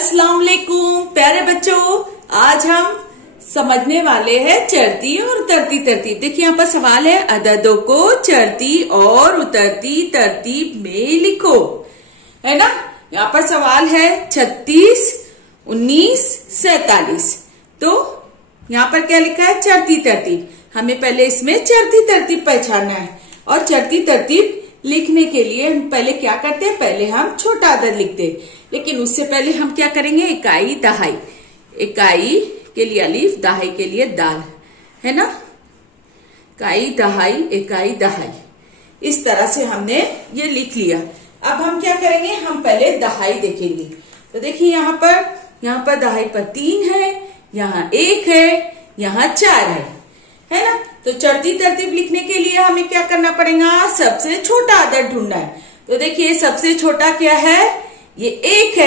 अस्सलाम वालेकुम प्यारे बच्चों, आज हम समझने वाले हैं चढ़ती और उतरती तरतीब। देखिए यहाँ पर सवाल है, अददों को चढ़ती और उतरती तरतीब में लिखो, है ना। यहाँ पर सवाल है 36, 19, 47। तो यहाँ पर क्या लिखा है? चढ़ती तरतीब। हमें पहले इसमें चढ़ती तरतीब पहचानना है और चढ़ती तरतीब लिखने के लिए हम पहले क्या करते हैं? पहले हम छोटा अदद लिखते हैं, लेकिन उससे पहले हम क्या करेंगे? इकाई दहाई। इकाई के लिए अलीफ, दहाई के लिए दाल, है ना। इकाई दहाई, इकाई दहाई, इस तरह से हमने ये लिख लिया। अब हम क्या करेंगे? हम पहले दहाई देखेंगे। तो देखिए यहाँ पर दहाई पर 3 है, यहाँ 1 है, यहाँ 4 है ना। तो चढ़ती तरतीब लिखने के लिए हमें क्या करना पड़ेगा? सबसे छोटा अदद ढूंढना है। तो देखिए सबसे छोटा क्या है? ये 1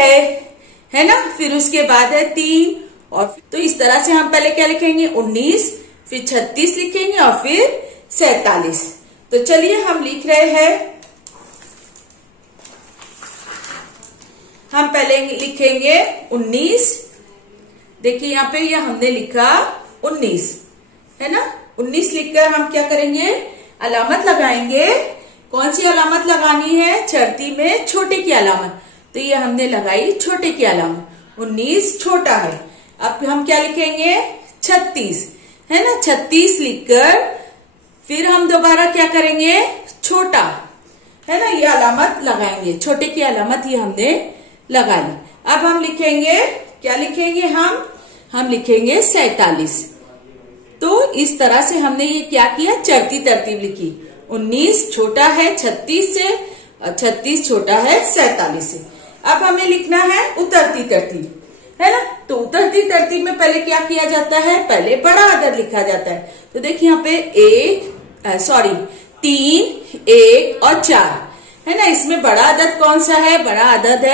है ना। फिर उसके बाद है 3, और तो इस तरह से हम पहले क्या लिखेंगे? 19, फिर 36 लिखेंगे और फिर 47। तो चलिए हम लिख रहे हैं। हम पहले लिखेंगे 19। देखिए यहाँ पे ये हमने लिखा 19, है ना। 19 लिखकर हम क्या करेंगे? अलामत लगाएंगे। कौन सी अलामत लगानी है? चढ़ती में छोटे की अलामत। तो ये हमने लगाई छोटे की अलामत। 19 छोटा है। अब हम क्या लिखेंगे? 36, है ना। 36 लिखकर फिर हम दोबारा क्या करेंगे? छोटा, है ना, ये अलामत लगाएंगे। छोटे की अलामत ये हमने लगा ली। अब हम लिखेंगे, क्या लिखेंगे? हम लिखेंगे 47। तो इस तरह से हमने ये क्या किया? चढ़ती तरतीब लिखी। 19 छोटा है 36 से और 36 छोटा है 47 से। अब हमें लिखना है उतरती तरतीब, है ना। तो उतरती तरतीब में पहले क्या किया जाता है? पहले बड़ा अदद लिखा जाता है। तो देखिए यहाँ पे 3, 1 और 4, है ना। इसमें बड़ा अदद कौन सा है? बड़ा अदद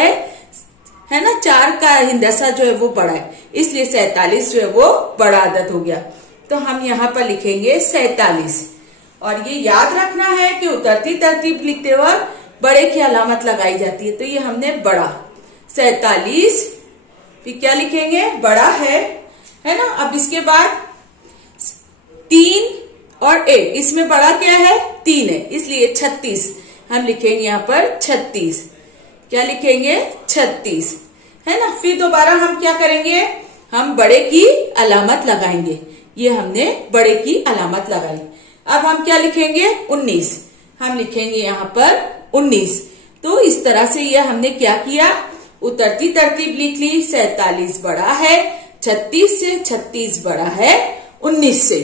है ना। 4 का हिंदसा जो है वो बड़ा है, इसलिए 47 जो है वो बड़ा अदद हो गया। तो हम यहाँ पर लिखेंगे 47। और ये याद रखना है कि उतरती तरतीब लिखते वक्त बड़े की अलामत लगाई जाती है। तो ये हमने बड़ा 47, फिर क्या लिखेंगे? बड़ा है ना। अब इसके बाद 3 और 1, इसमें बड़ा क्या है? 3 है, इसलिए 36 हम लिखेंगे यहाँ पर 36। क्या लिखेंगे? 36, है ना। फिर दोबारा हम क्या करेंगे? हम बड़े की अलामत लगाएंगे। ये हमने बड़े की अलामत लगाई। अब हम क्या लिखेंगे? 19। हम लिखेंगे यहाँ पर 19। तो इस तरह से ये हमने क्या किया? उतरती तरतीब लिख ली। 47 बड़ा है 36 से, 36 बड़ा है 19 से।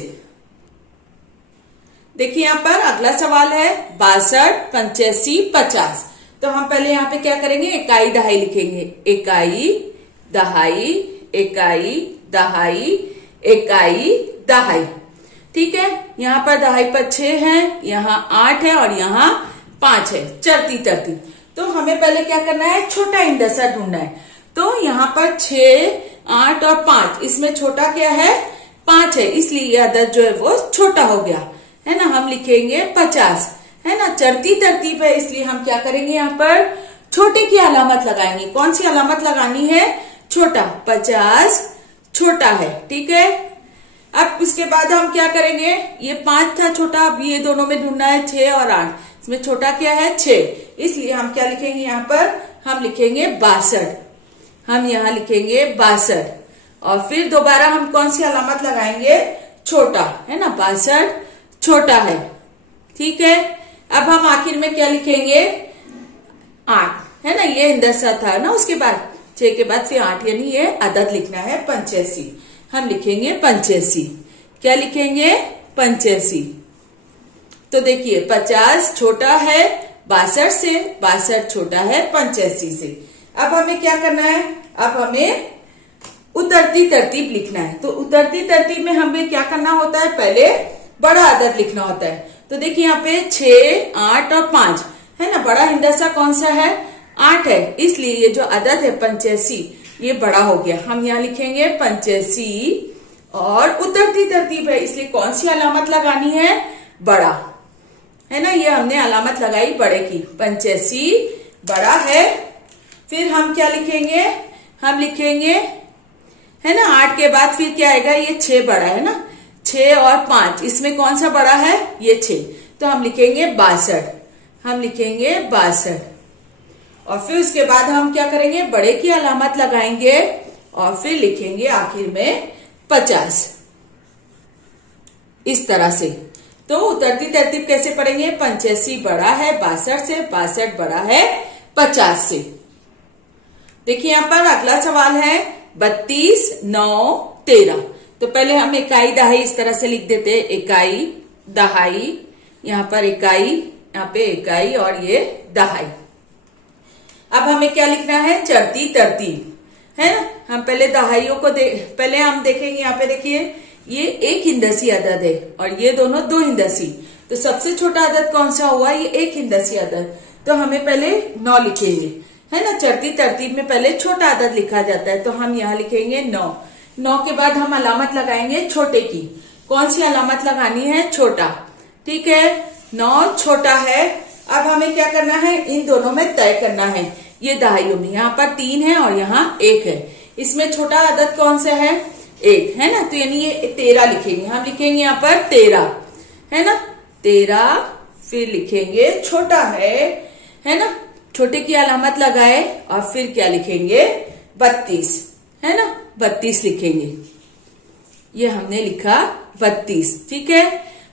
देखिए यहाँ पर अगला सवाल है 62, 85, 50। तो हम पहले यहाँ पे क्या करेंगे? इकाई दहाई लिखेंगे। इकाई दहाई, इकाई दहाई, इकाई दहाई, ठीक है। यहाँ पर दहाई पर 6 है, यहाँ 8 है और यहाँ 5 है। चढ़ती तरतीब। तो हमें पहले क्या करना है? छोटा हिंदसा ढूंढना है। तो यहाँ पर 6, 8 और 5, इसमें छोटा क्या है? 5 है, इसलिए ये अदद जो है वो छोटा हो गया, है ना। हम लिखेंगे 50, है ना। चढ़ती तरतीब है, इसलिए हम क्या करेंगे? यहाँ पर छोटे की अलामत लगाएंगे। कौन सी अलामत लगानी है? छोटा। 50 छोटा है, ठीक है। अब उसके बाद हम क्या करेंगे? ये 5 था छोटा, अब ये दोनों में ढूंढना है 6 और 8। इसमें छोटा क्या है? 6, इसलिए हम क्या लिखेंगे? यहाँ पर हम लिखेंगे 62। हम यहाँ लिखेंगे 62 और फिर दोबारा हम कौन सी अलामत लगाएंगे? छोटा, है ना। 62 छोटा है, ठीक है। अब हम आखिर में क्या लिखेंगे? 8, है ना। ये हिंदसा था ना, उसके बाद 6 के बाद फिर 8, यानी ये अदद लिखना है 85। हम लिखेंगे 85। क्या लिखेंगे? 85। तो देखिए 50 छोटा है 62 से, 62 छोटा है 85 से। अब हमें क्या करना है? अब हमें उतरती तरतीब लिखना है। तो उतरती तरतीब में हमें क्या करना होता है? पहले बड़ा अदद लिखना होता है। तो देखिए यहाँ पे 6, 8 और 5, है ना। बड़ा हिंदसा कौन सा है? 8 है, इसलिए ये जो अदद है 85 ये बड़ा हो गया। हम यहाँ लिखेंगे 85 और उतरती तरतीब है, इसलिए कौन सी अलामत लगानी है? बड़ा, है ना। ये हमने अलामत लगाई बड़े की। 85 बड़ा है। फिर हम क्या लिखेंगे? हम लिखेंगे, है ना, 8 के बाद फिर क्या आएगा, ये 6 बड़ा है ना, 6 और 5, इसमें कौन सा बड़ा है, ये 6, तो हम लिखेंगे 62, हम लिखेंगे 62। और फिर उसके बाद हम क्या करेंगे, बड़े की अलामत लगाएंगे और फिर लिखेंगे आखिर में 50, इस तरह से। तो उतरती तरतीब कैसे पढ़ेंगे, 85 बड़ा है 62 से, 62 बड़ा है 50 से। देखिए यहाँ पर अगला सवाल है 32, 9, 13। तो पहले हम इकाई दहाई इस तरह से लिख देते हैं, इकाई दहाई, यहाँ पर इकाई, यहाँ पे इकाई और ये दहाई। अब हमें क्या लिखना है, चढ़ती तरतीब, है ना। हम पहले दहाइयों को पहले हम देखेंगे, यहाँ पे देखिए ये 1 हिंदसी अदद है और ये दोनों 2 हिंदसी, तो सबसे छोटा अदद कौन सा हुआ, ये 1 हिंदसी अदद, तो हमें पहले 9 लिखेंगे, है ना। चढ़ती तरतीब में पहले छोटा अदद लिखा जाता है, तो हम यहाँ लिखेंगे 9। 9 के बाद हम अलामत लगाएंगे छोटे की, कौन सी अलामत लगानी है, छोटा, ठीक है। 9 छोटा है। अब हमें क्या करना है, इन दोनों में तय करना है, ये दहाइयों में यहाँ पर 3 है और यहाँ 1 है, इसमें छोटा अदद कौन सा है, 1, है ना। तो यानी ये 13 लिखेंगे, हम लिखेंगे यहाँ पर 13, है ना, 13, फिर लिखेंगे छोटा है ना, छोटे की अलामत लगाए और फिर क्या लिखेंगे, 32, है ना, 32 लिखेंगे, ये हमने लिखा 32, ठीक है।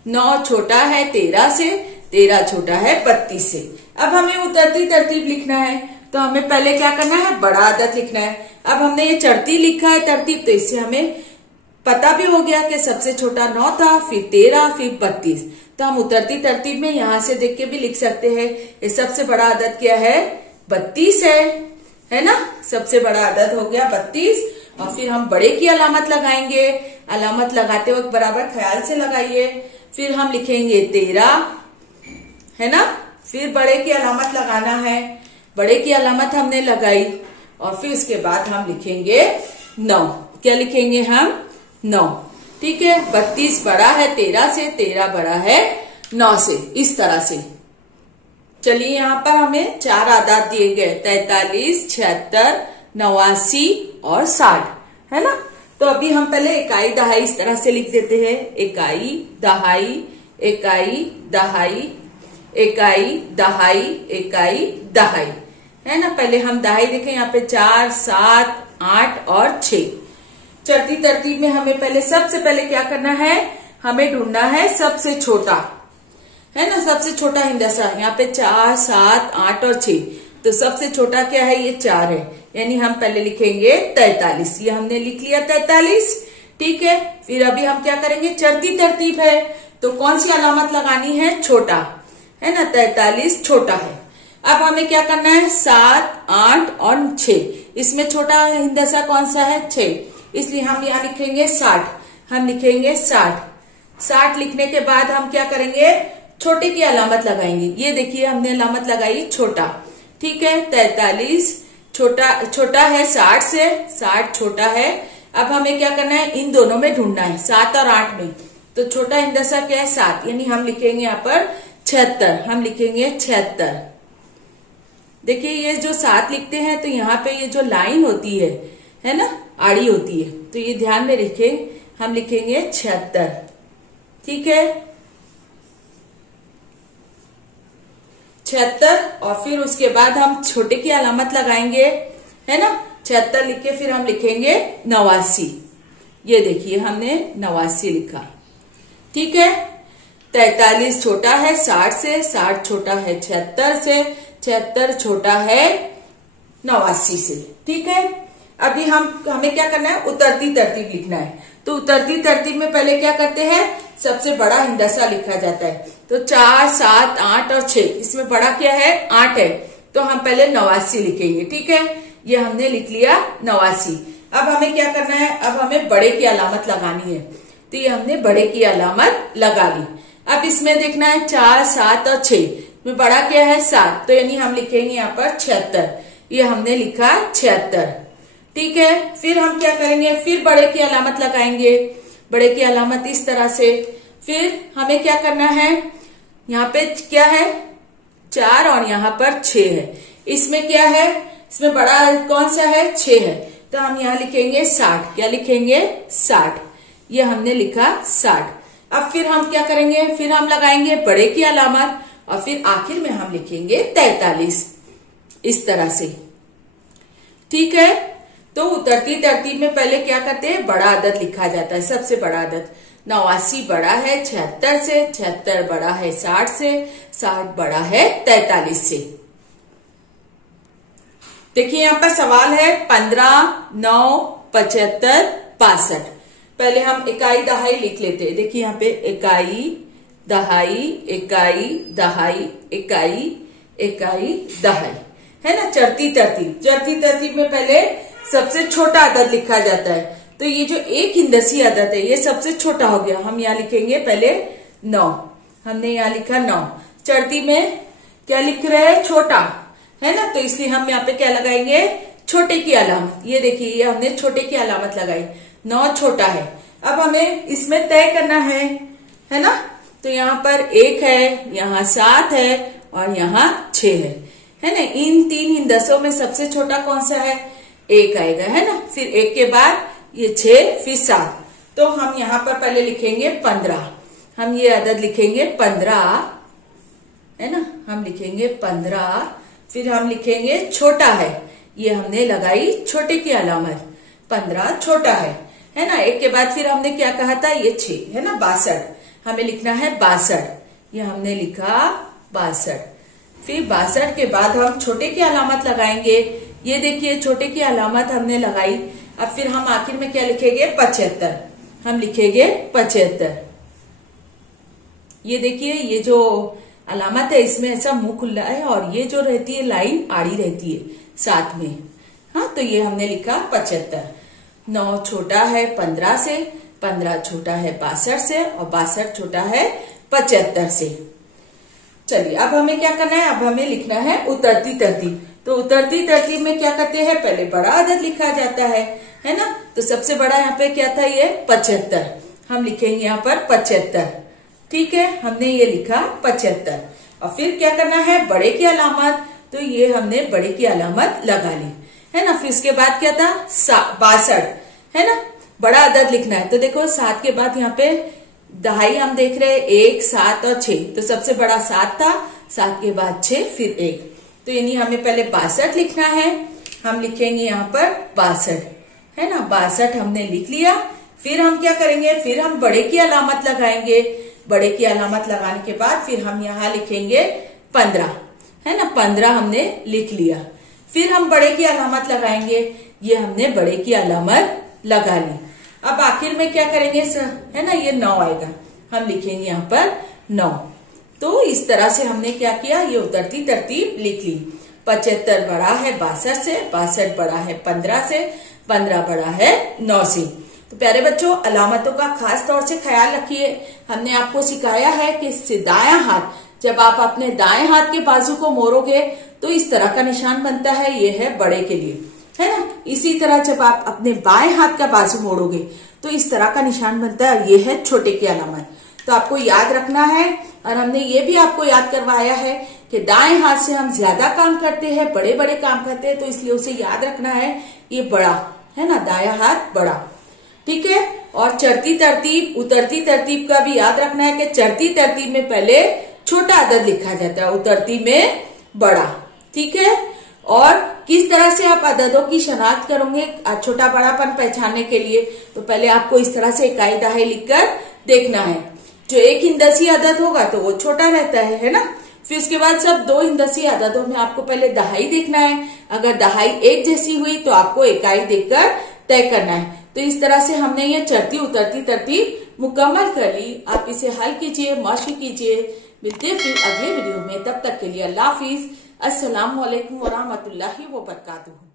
9 छोटा है 13 से, 13 छोटा है 32 से। अब हमें उतरती तरतीब लिखना है, तो हमें पहले क्या करना है, बड़ा अदद लिखना है। अब हमने ये चढ़ती लिखा है तरतीब, तो इससे हमें पता भी हो गया कि सबसे छोटा 9 था, फिर 13, फिर 32। तो हम उतरती तरतीब में यहां से देख के भी लिख सकते हैं, ये सबसे बड़ा अदद क्या है, 32 है ना, सबसे बड़ा अदद हो गया 32। और फिर हम बड़े की अलामत लगाएंगे, अलामत लगाते वक्त बराबर ख्याल से लगाइए। फिर हम लिखेंगे 13, है ना, फिर बड़े की अलामत लगाना है, बड़े की अलामत हमने लगाई और फिर उसके बाद हम लिखेंगे 9, क्या लिखेंगे हम, 9, ठीक है। 32 बड़ा है 13 से, 13 बड़ा है 9 से, इस तरह से। चलिए यहाँ पर हमें 4 आदाद दिए गए, 43, 76, 89 और 60, है ना। तो अभी हम पहले इकाई दहाई इस तरह से लिख देते हैं, इकाई दहाई, इकाई दहाई, इकाई दहाई, इकाई दहाई, है ना। पहले हम दहाई देखें, यहाँ पे 4, 7, 8 और 6। चढ़ती तरतीब में हमें पहले सबसे पहले क्या करना है, हमें ढूंढना है सबसे छोटा, है ना, सबसे छोटा हिंदसा। यहाँ पे 4, 7, 8 और 6, तो सबसे छोटा क्या है, ये 4 है, यानी हम पहले लिखेंगे 43, ये हमने लिख लिया 43, ठीक है। फिर अभी हम क्या करेंगे, चढ़ती तरतीब है तो कौन सी अलामत लगानी है, छोटा, है ना, 43 छोटा है। अब हमें क्या करना है, 7, 8 और 6, इसमें छोटा हिंदसा कौन सा है, 6, इसलिए हम यहाँ लिखेंगे 60, हम लिखेंगे 60। 60 लिखने के बाद हम क्या करेंगे, छोटे की अलामत लगाएंगे, ये देखिए हमने अलामत लगाई छोटा, ठीक है। 43 छोटा है 60 से, 60 छोटा है। अब हमें क्या करना है, इन दोनों में ढूंढना है, 7 और 8 में, तो छोटा हिंदसा क्या है, 7, यानी हम लिखेंगे यहाँ पर 76, हम लिखेंगे 76। देखिए ये जो 7 लिखते हैं तो यहाँ पे ये जो लाइन होती है ना, आड़ी होती है, तो ये ध्यान में रखें, हम लिखेंगे 76, ठीक है, 76। और फिर उसके बाद हम छोटे की अलामत लगाएंगे, है ना, 76 लिख के फिर हम लिखेंगे 89, ये देखिए हमने 89 लिखा, ठीक है। 43 छोटा है 60 से, 60 छोटा है 76 से, 76 छोटा है 89 से, ठीक है। अभी हमें क्या करना है, उतरती तरतीब लिखना है, तो उतरती तरतीब में पहले क्या करते हैं, सबसे बड़ा हिंदसा लिखा जाता है, तो 4, 7, 8 और 6, इसमें बड़ा क्या है, 8 है, तो हम पहले 89 लिखेंगे, ठीक है, ये हमने लिख लिया 89। अब हमें क्या करना है, अब हमें बड़े की अलामत लगानी है, तो ये हमने बड़े की अलामत लगा ली। अब इसमें देखना है 4, 7 और 6 में बड़ा क्या है, 7, तो यानी हम लिखेंगे यहाँ पर 76, ये हमने लिखा 76, ठीक है। फिर हम क्या करेंगे, फिर बड़े की अलामत लगाएंगे, बड़े की अलामत इस तरह से। फिर हमें क्या करना है, यहाँ पे क्या है, 4 और यहाँ पर 6 है, इसमें क्या है, इसमें बड़ा कौन सा है, 6 है, तो हम यहाँ लिखेंगे 60। क्या लिखेंगे? 60। ये हमने लिखा 60। अब फिर हम क्या करेंगे? फिर हम लगाएंगे बड़े की अलामत और फिर आखिर में हम लिखेंगे 43 इस तरह से। ठीक है, तो उतरती तरतीब में पहले क्या करते हैं? बड़ा अदद लिखा जाता है, सबसे बड़ा अदद। 89 बड़ा है 76 से, 76 बड़ा है 60 से, 60 बड़ा है 43 से। देखिए यहाँ पर सवाल है 15, 9, 75, 62। पहले हम इकाई दहाई लिख लेते हैं। देखिए यहाँ पे इकाई दहाई, इकाई दहाई, इकाई, इकाई दहाई, है ना। चढ़ती तरतीब, चढ़ती तरतीब में पहले सबसे छोटा अदद लिखा जाता है। तो ये जो एक हिंदसी अदद है ये सबसे छोटा हो गया। हम यहाँ लिखेंगे पहले 9। हमने यहाँ लिखा 9। चढ़ती में क्या लिख रहे हैं? छोटा, है ना। तो इसलिए हम यहाँ पे क्या लगाएंगे? छोटे की अलामत। ये देखिए ये हमने छोटे की अलामत लगाई। 9 छोटा है। अब हमें इसमें तय करना है ना। तो यहाँ पर 1 है, यहाँ 7 है और यहाँ 6 है ना। इन 3 हिंदसों में सबसे छोटा कौन सा है? 1 आएगा, है ना। फिर 1 के बाद ये 6, फिर 7। तो हम यहाँ पर पहले लिखेंगे 15। हम ये अदद लिखेंगे 15, है ना। हम लिखेंगे 15। फिर हम लिखेंगे छोटा है, ये हमने लगाई छोटे की अलामत। 15 छोटा है ना। 1 के बाद फिर हमने क्या कहा था? ये 6, है ना। 62 हमें लिखना है 62। ये हमने लिखा 62। फिर 62 के बाद हम छोटे की अलामत लगाएंगे। ये देखिए छोटे की अलामत हमने लगाई। अब फिर हम आखिर में क्या लिखेंगे? 75। हम लिखेंगे 75। ये देखिए ये जो अलामत है इसमें ऐसा मुंह खुला है और ये जो रहती है लाइन आड़ी रहती है साथ में। हाँ, तो ये हमने लिखा 75। 9 छोटा है 15 से, 15 छोटा है 62 से और 62 छोटा है 75 से। चलिए अब हमें क्या करना है? अब हमें लिखना है उतरती तरतीब। तो उतरती तरतीब में क्या करते हैं? पहले बड़ा अदद लिखा जाता है ना। तो सबसे बड़ा यहाँ पे क्या था? ये 75। हम लिखेंगे यहाँ पर 75। ठीक है, हमने ये लिखा 75। और फिर क्या करना है? बड़े की अलामत। तो ये हमने बड़े की अलामत लगा ली, है ना। फिर इसके बाद क्या था? 62, है ना। बड़ा अदद लिखना है। तो देखो 7 के बाद यहाँ पे दहाई हम देख रहे हैं 1, 7 और 6। तो सबसे बड़ा 7 था, 7 के बाद 6 फिर 1। तो यानी हमें पहले 62 लिखना है। हम लिखेंगे यहाँ पर 62, है ना। 62 हमने लिख लिया। फिर हम क्या करेंगे? फिर हम बड़े की अलामत लगाएंगे। बड़े की अलामत लगाने के बाद फिर हम यहाँ लिखेंगे 15, है ना। 15 हमने लिख लिया। फिर हम बड़े की अलामत लगाएंगे। ये हमने बड़े की अलामत लगा ली। अब आखिर में क्या करेंगे? है ना, ये 9 आएगा। हम लिखेंगे यहाँ पर 9। तो इस तरह से हमने क्या किया? ये उतरती तरतीब लिख ली। 75 बड़ा है 62 से, 62 बड़ा है 15 से, 15 बड़ा है 9 से। तो प्यारे बच्चों, अलामतों का खास तौर से ख्याल रखिए। हमने आपको सिखाया है कि दायां हाथ, जब आप अपने दाएं हाथ के बाजू को मोड़ोगे तो इस तरह का निशान बनता है। ये है बड़े के लिए, है ना। इसी तरह जब आप अपने बाएं हाथ का बाजू मोड़ोगे तो इस तरह का निशान बनता है। ये है छोटे की अलामत। तो आपको याद रखना है। और हमने ये भी आपको याद करवाया है कि दाएं हाथ से हम ज्यादा काम करते हैं, बड़े बड़े काम करते हैं, तो इसलिए उसे याद रखना है ये बड़ा, है ना। दायां हाथ बड़ा, ठीक है। और चढ़ती तरतीब उतरती तरतीब का भी याद रखना है कि चढ़ती तरतीब में पहले छोटा अदद लिखा जाता है, उतरती में बड़ा, ठीक है। और किस तरह से आप अददों की शनाख्त करोगे छोटा बड़ापन पहचानने के लिए? तो पहले आपको इस तरह से इकाई दहाई लिखकर देखना है। जो एक हिंदसी अदद होगा तो वो छोटा रहता है ना। फिर उसके बाद सब 2 हिंदसी अददों में आपको पहले दहाई देखना है। अगर दहाई एक जैसी हुई तो आपको इकाई देखकर तय करना है। तो इस तरह से हमने ये चढ़ती उतरती तरतीब मुकम्मल कर ली। आप इसे हल कीजिए, मश्क कीजिए। मिलते हैं फिर अगले वीडियो में। तब तक के लिए अल्लाह हाफिज। अस्सलाम वालेकुम व रहमतुल्लाहि व बरकातुहू।